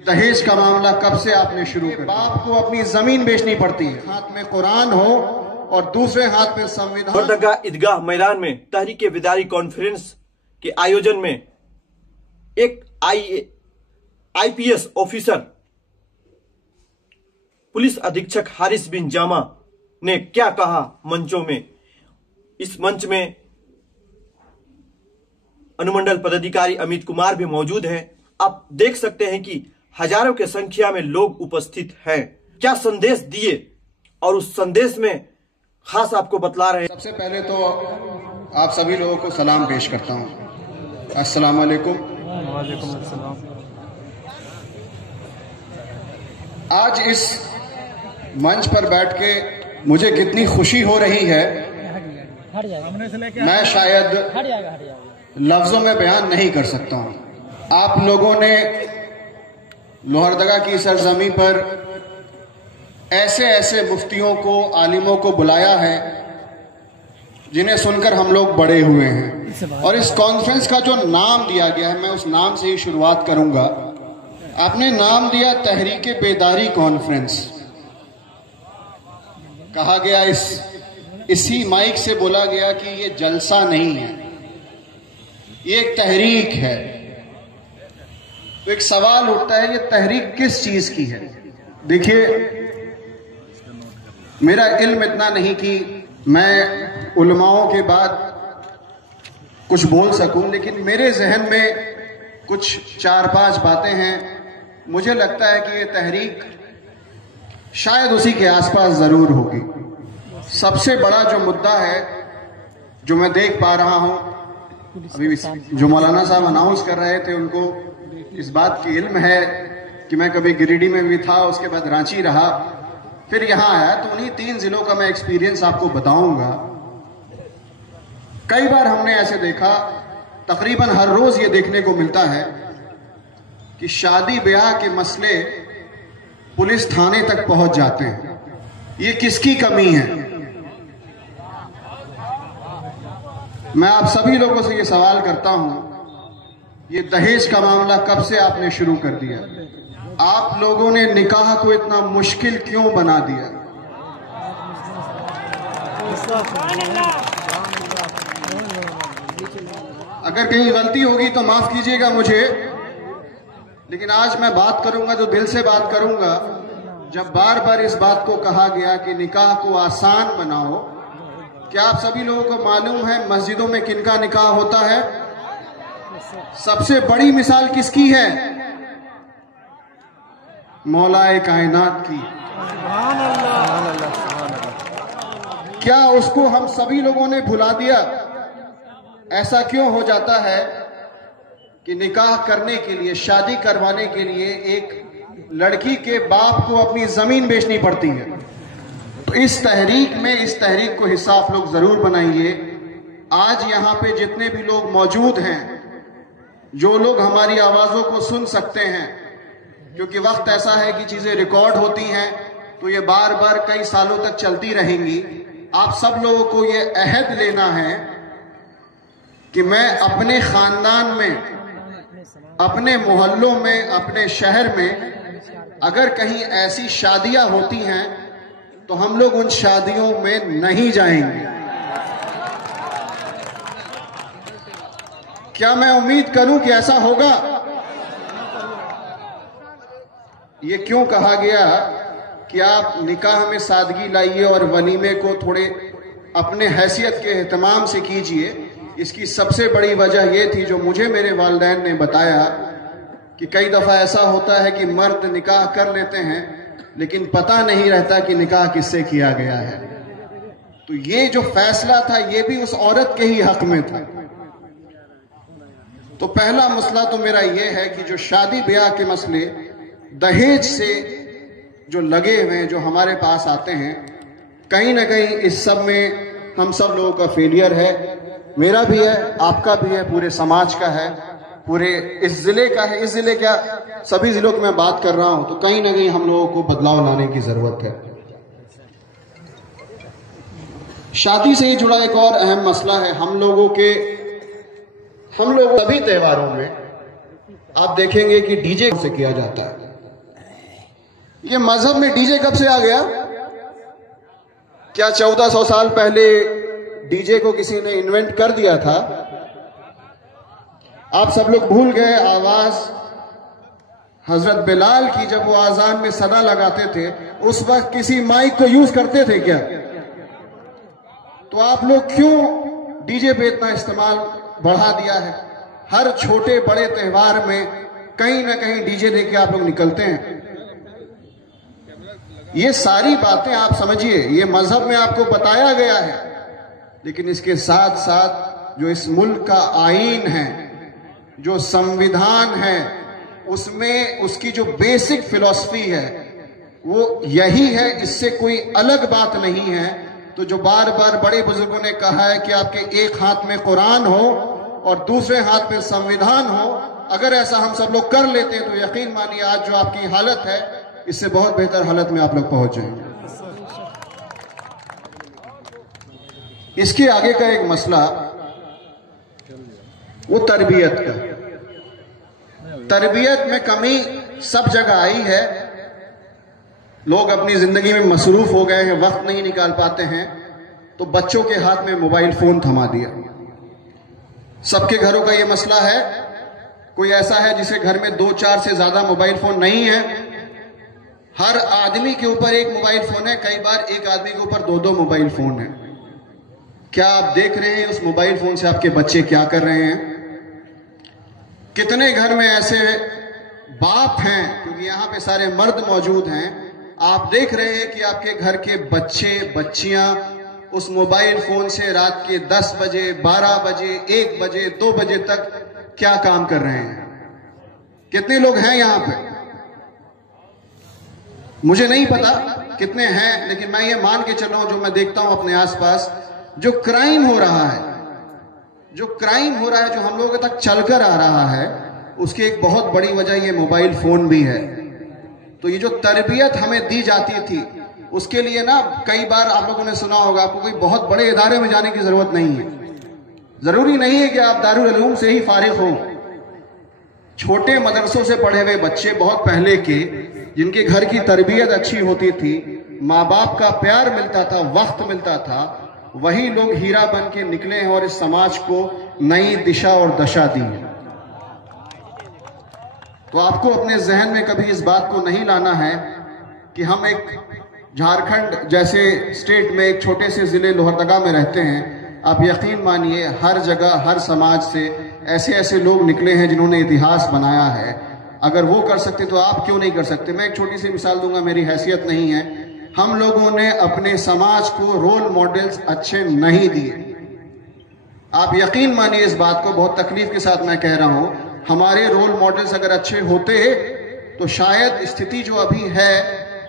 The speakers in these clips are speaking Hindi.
दहेज का मामला कब से आपने शुरू किया? बाप को अपनी जमीन बेचनी पड़ती है, हाथ में कुरान हो और दूसरे हाथ में संविधान। लोहरदगा ईदगाह मैदान में तहरीक विदारी कॉन्फ्रेंस के आयोजन में एक आईपीएस ऑफिसर पुलिस अधीक्षक हारिस बिन जामा ने क्या कहा मंचों में। इस मंच में अनुमंडल पदाधिकारी अमित कुमार भी मौजूद हैं। आप देख सकते हैं कि हजारों के संख्या में लोग उपस्थित हैं। क्या संदेश दिए और उस संदेश में खास आपको बतला रहे हैं। सबसे पहले तो आप सभी लोगों को सलाम पेश करता हूं। अस्सलाम वालेकुम। वालेकुम अस्सलाम। आज इस मंच पर बैठ के मुझे कितनी खुशी हो रही है, मैं शायद लफ्जों में बयान नहीं कर सकता हूं। आप लोगों ने लोहरदगा की सरजमी पर ऐसे ऐसे मुफ्तियों को, आलिमों को बुलाया है जिन्हें सुनकर हम लोग बड़े हुए हैं। और इस कॉन्फ्रेंस का जो नाम दिया गया है, मैं उस नाम से ही शुरुआत करूंगा। आपने नाम दिया तहरीक बेदारी कॉन्फ्रेंस। कहा गया, इसी माइक से बोला गया कि ये जलसा नहीं है, ये एक तहरीक है। तो एक सवाल उठता है, ये तहरीक किस चीज की है? देखिए, मेरा इल्म इतना नहीं कि मैं उलमाओं के बाद कुछ बोल सकूं, लेकिन मेरे जहन में कुछ 4-5 बातें हैं। मुझे लगता है कि ये तहरीक शायद उसी के आसपास जरूर होगी। सबसे बड़ा जो मुद्दा है जो मैं देख पा रहा हूं, अभी जो मौलाना साहब अनाउंस कर रहे थे, उनको इस बात की इल्म है कि मैं कभी गिरिडीह में भी था, उसके बाद रांची रहा, फिर यहां आया, तो उन्हीं 3 जिलों का मैं एक्सपीरियंस आपको बताऊंगा। कई बार हमने ऐसे देखा, तकरीबन हर रोज ये देखने को मिलता है कि शादी ब्याह के मसले पुलिस थाने तक पहुंच जाते हैं। ये किसकी कमी है? मैं आप सभी लोगों से ये सवाल करता हूं, ये दहेज का मामला कब से आपने शुरू कर दिया? आप लोगों ने निकाह को इतना मुश्किल क्यों बना दिया? अगर कहीं गलती होगी तो माफ कीजिएगा मुझे, लेकिन आज मैं बात करूंगा तो दिल से बात करूंगा। जब बार बार इस बात को कहा गया कि निकाह को आसान बनाओ, क्या आप सभी लोगों को मालूम है मस्जिदों में किनका निकाह होता है? सबसे बड़ी मिसाल किसकी है? मौलाए कायनात की। क्या उसको हम सभी लोगों ने भुला दिया? ऐसा क्यों हो जाता है कि निकाह करने के लिए, शादी करवाने के लिए एक लड़की के बाप को अपनी जमीन बेचनी पड़ती है? तो इस तहरीक को हिस्सा आप लोग जरूर बनाइए। आज यहाँ पे जितने भी लोग मौजूद हैं, जो लोग हमारी आवाजों को सुन सकते हैं, क्योंकि वक्त ऐसा है कि चीजें रिकॉर्ड होती हैं, तो ये बार बार कई सालों तक चलती रहेंगी। आप सब लोगों को ये अहद लेना है कि मैं अपने खानदान में, अपने मोहल्लों में, अपने शहर में अगर कहीं ऐसी शादियां होती हैं तो हम लोग उन शादियों में नहीं जाएंगे। क्या मैं उम्मीद करूं कि ऐसा होगा? ये क्यों कहा गया कि आप निकाह में सादगी लाइए और वलीमे को थोड़े अपने हैसियत के एहतमाम से कीजिए? इसकी सबसे बड़ी वजह यह थी, जो मुझे मेरे वालिदैन ने बताया, कि कई दफा ऐसा होता है कि मर्द निकाह कर लेते हैं लेकिन पता नहीं रहता कि निकाह किससे किया गया है। तो ये जो फैसला था, ये भी उस औरत के ही हक में था। तो पहला मसला तो मेरा यह है कि जो शादी ब्याह के मसले दहेज से जो लगे हुए हैं, जो हमारे पास आते हैं, कहीं ना कहीं इस सब में हम सब लोगों का फेलियर है। मेरा भी है, आपका भी है, पूरे समाज का है, पूरे इस जिले का है। इस जिले क्या, सभी जिलों की मैं बात कर रहा हूं। तो कहीं ना कहीं हम लोगों को बदलाव लाने की जरूरत है। शादी से ही जुड़ा एक और अहम मसला है। हम लोग सभी त्योहारों में आप देखेंगे कि डीजे से किया जाता है। ये मजहब में डीजे कब से आ गया? क्या 1400 साल पहले डीजे को किसी ने इन्वेंट कर दिया था? आप सब लोग भूल गए आवाज हजरत बिलाल की, जब वो आजान में सदा लगाते थे, उस वक्त किसी माइक को यूज करते थे क्या? तो आप लोग क्यों डीजे पे इतना इस्तेमाल बढ़ा दिया है? हर छोटे बड़े त्योहार में कहीं ना कहीं डीजे लेके आप लोग निकलते हैं। ये सारी बातें आप समझिए, ये मजहब में आपको बताया गया है, लेकिन इसके साथ साथ जो इस मुल्क का आईन है, जो संविधान है, उसमें उसकी जो बेसिक फिलॉसफी है वो यही है, इससे कोई अलग बात नहीं है। तो जो बार बार बड़े बुजुर्गों ने कहा है कि आपके एक हाथ में कुरान हो और दूसरे हाथ में संविधान हो, अगर ऐसा हम सब लोग कर लेते हैं तो यकीन मानिए आज जो आपकी हालत है इससे बहुत बेहतर हालत में आप लोग पहुंच जाएंगे। इसके आगे का एक मसला वो तरबियत का। तरबियत में कमी सब जगह आई है। लोग अपनी जिंदगी में मसरूफ हो गए हैं, वक्त नहीं निकाल पाते हैं, तो बच्चों के हाथ में मोबाइल फोन थमा दिया। सबके घरों का यह मसला है। कोई ऐसा है जिसे घर में 2-4 से ज्यादा मोबाइल फोन नहीं है? हर आदमी के ऊपर एक मोबाइल फोन है, कई बार एक आदमी के ऊपर 2-2 मोबाइल फोन है। क्या आप देख रहे हैं उस मोबाइल फोन से आपके बच्चे क्या कर रहे हैं? कितने घर में ऐसे बाप हैं, क्योंकि यहां पे सारे मर्द मौजूद हैं, आप देख रहे हैं कि आपके घर के बच्चे बच्चियां उस मोबाइल फोन से रात के 10 बजे 12 बजे 1 बजे 2 बजे तक क्या काम कर रहे हैं? कितने लोग हैं यहां पे? मुझे नहीं पता कितने हैं, लेकिन मैं ये मान के चल रहा हूं, जो मैं देखता हूं अपने आसपास, जो क्राइम हो रहा है, जो हम लोगों तक चलकर आ रहा है, उसकी एक बहुत बड़ी वजह ये मोबाइल फोन भी है। तो ये जो तरबियत हमें दी जाती थी, उसके लिए ना कई बार आप लोगों ने सुना होगा, आपको कोई बहुत बड़े इदारे में जाने की जरूरत नहीं है। जरूरी नहीं है कि आप दारुल उलूम से ही फारिग हो। छोटे मदरसों से पढ़े हुए बच्चे बहुत पहले के, जिनके घर की तरबियत अच्छी होती थी, माँ बाप का प्यार मिलता था, वक्त मिलता था, वही लोग हीरा बन के निकले हैं और इस समाज को नई दिशा और दशा दी है। तो आपको अपने जहन में कभी इस बात को नहीं लाना है कि हम एक झारखंड जैसे स्टेट में एक छोटे से जिले लोहरदगा में रहते हैं। आप यकीन मानिए हर जगह हर समाज से ऐसे ऐसे लोग निकले हैं जिन्होंने इतिहास बनाया है। अगर वो कर सकते तो आप क्यों नहीं कर सकते? मैं एक छोटी सी मिसाल दूंगा, मेरी हैसियत नहीं है। हम लोगों ने अपने समाज को रोल मॉडल्स अच्छे नहीं दिए। आप यकीन मानिए इस बात को, बहुत तकलीफ के साथ मैं कह रहा हूं, हमारे रोल मॉडल्स अगर अच्छे होते तो शायद स्थिति जो अभी है,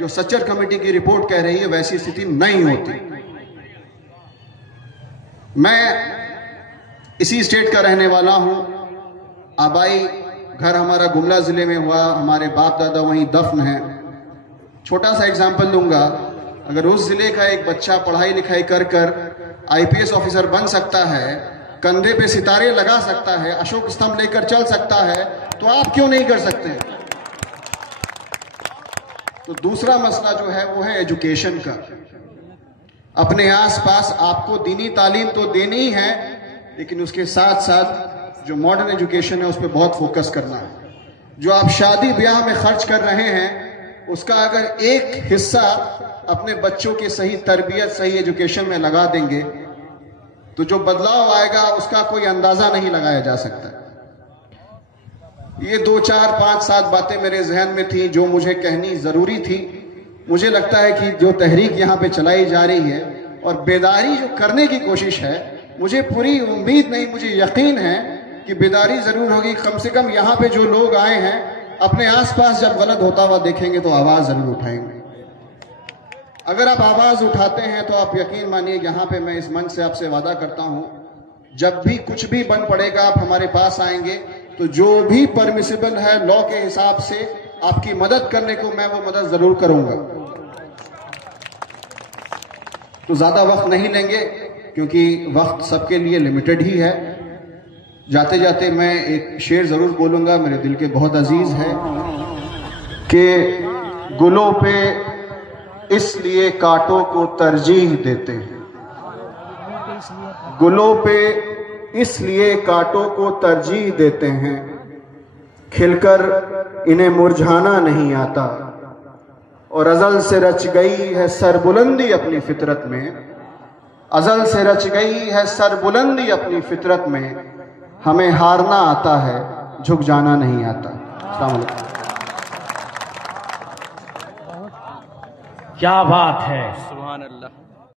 जो सच्चर कमेटी की रिपोर्ट कह रही है, वैसी स्थिति नहीं होती। मैं इसी स्टेट का रहने वाला हूं। आबाई घर हमारा गुमला जिले में हुआ, हमारे बाप दादा वहीं दफन है। छोटा सा एग्जाम्पल दूंगा, अगर उस जिले का एक बच्चा पढ़ाई लिखाई कर कर IPS ऑफिसर बन सकता है, कंधे पे सितारे लगा सकता है, अशोक स्तंभ लेकर चल सकता है, तो आप क्यों नहीं कर सकते? तो दूसरा मसला जो है वो है एजुकेशन का। अपने आसपास आपको दीनी तालीम तो देनी ही है, लेकिन उसके साथ साथ जो मॉडर्न एजुकेशन है उस पर बहुत फोकस करना है। जो आप शादी ब्याह में खर्च कर रहे हैं, उसका अगर एक हिस्सा अपने बच्चों के सही तरबियत सही एजुकेशन में लगा देंगे तो जो बदलाव आएगा उसका कोई अंदाजा नहीं लगाया जा सकता। ये 2, 4, 5, 7 बातें मेरे जहन में थी जो मुझे कहनी जरूरी थी। मुझे लगता है कि जो तहरीक यहाँ पे चलाई जा रही है और बेदारी जो करने की कोशिश है, मुझे पूरी उम्मीद नहीं, मुझे यकीन है कि बेदारी जरूर होगी। कम से कम यहाँ पे जो लोग आए हैं, अपने आसपास जब गलत होता हुआ देखेंगे तो आवाज जरूर उठाएंगे। अगर आप आवाज उठाते हैं तो आप यकीन मानिए, यहाँ पे मैं इस मंच से आपसे वादा करता हूं, जब भी कुछ भी बन पड़ेगा आप हमारे पास आएंगे तो जो भी परमिसिबल है लॉ के हिसाब से आपकी मदद करने को मैं वो मदद जरूर करूंगा। तो ज्यादा वक्त नहीं लेंगे क्योंकि वक्त सबके लिए लिमिटेड ही है। जाते जाते मैं एक शेर जरूर बोलूंगा, मेरे दिल के बहुत अजीज है कि गुलों पे इसलिए कांटों को तरजीह देते हैं, गुलों पे इसलिए कांटों को तरजीह देते हैं, खिलकर इन्हें मुरझाना नहीं आता। और अज़ल से रच गई है सरबुलंदी अपनी फितरत में, अज़ल से रच गई है सरबुलंदी अपनी फितरत में, हमें हारना आता है, झुक जाना नहीं आता। अस्सलाम वालेकुम। क्या बात है, सुभान अल्लाह।